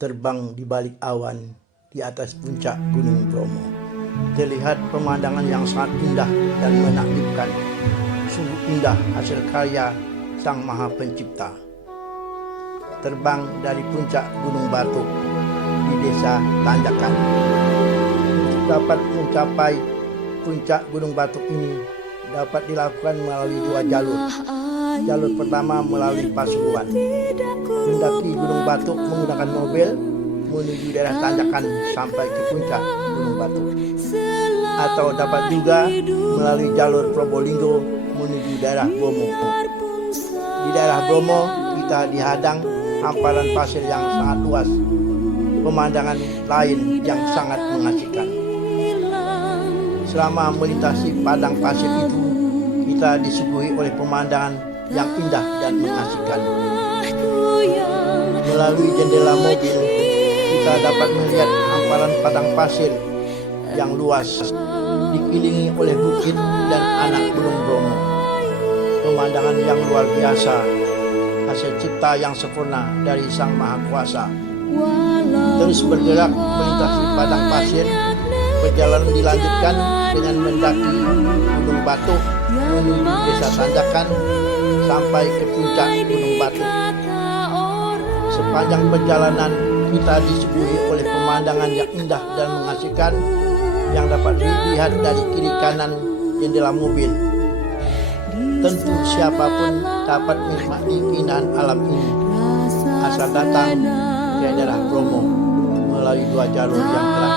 terbang di balik awan di atas puncak Gunung Bromo. Terlihat pemandangan yang sangat indah dan menakjubkan. Sungguh indah hasil karya Sang Maha Pencipta. Terbang dari puncak Gunung Batuk di desa Tanjakan. Untuk dapat mencapai puncak Gunung Batuk ini dapat dilakukan melalui dua jalur. Jalur pertama melalui Pasuruan. Mendaki Gunung Batuk menggunakan mobil menuju daerah Tanjakan sampai ke puncak Gunung Batuk. Atau dapat juga melalui jalur Probolinggo menuju daerah Bromo. Di daerah Bromo kita dihadang hamparan pasir yang sangat luas, pemandangan lain yang sangat mengasihkan. Selama melintasi padang pasir itu, kita disuguhi oleh pemandangan yang indah dan mengasihkan. Melalui jendela mobil, kita dapat melihat hamparan padang pasir yang luas, dikelilingi oleh bukit dan anak Gunung Bromo. Pemandangan yang luar biasa, hasil cipta yang sempurna dari Sang Maha Kuasa. Terus bergerak melintasi padang pasir, perjalanan dilanjutkan dengan mendaki Gunung Batuk menuju desa Tanjakan sampai ke puncak Gunung Batuk. Sepanjang perjalanan kita disuguhi oleh pemandangan yang indah dan mengasihkan yang dapat dilihat dari kiri kanan jendela mobil. Tentu siapapun dapat menikmati keindahan alam ini asal datang ke daerah Bromo melalui dua jalur yang telah